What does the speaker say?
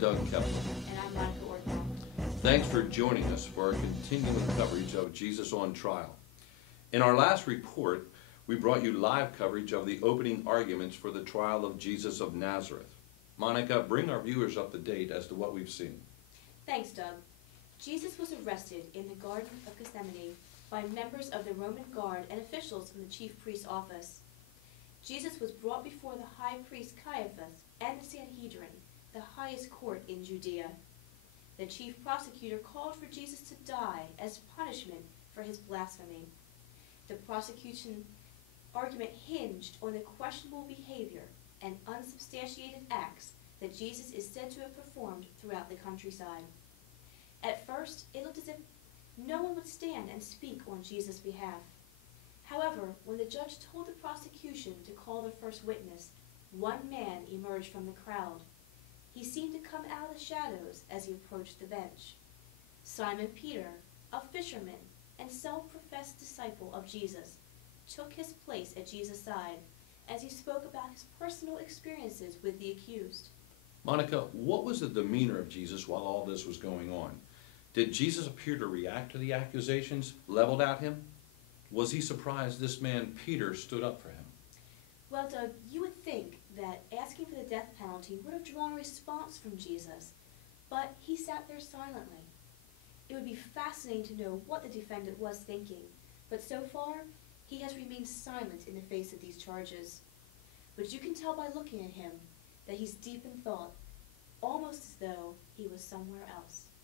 Doug Kepler. And I'm Monica Orton. Thanks for joining us for our continuing coverage of Jesus on Trial. In our last report, we brought you live coverage of the opening arguments for the trial of Jesus of Nazareth. Monica, bring our viewers up to date as to what we've seen. Thanks, Doug. Jesus was arrested in the Garden of Gethsemane by members of the Roman guard and officials from the chief priest's office. Jesus was brought before the high priest Caiaphas and the Sanhedrin, the highest court in Judea. The chief prosecutor called for Jesus to die as punishment for his blasphemy. The prosecution argument hinged on the questionable behavior and unsubstantiated acts that Jesus is said to have performed throughout the countryside. At first, it looked as if no one would stand and speak on Jesus' behalf. However, when the judge told the prosecution to call their first witness, one man emerged from the crowd. He seemed to come out of the shadows as he approached the bench. Simon Peter, a fisherman and self-professed disciple of Jesus, took his place at Jesus' side as he spoke about his personal experiences with the accused. Monica, what was the demeanor of Jesus while all this was going on? Did Jesus appear to react to the accusations leveled at him? Was he surprised this man Peter stood up for him? Well, Doug, you would think that asking for the death penalty would have drawn a response from Jesus, but he sat there silently. It would be fascinating to know what the defendant was thinking, but so far, he has remained silent in the face of these charges. But you can tell by looking at him that he's deep in thought, almost as though he was somewhere else.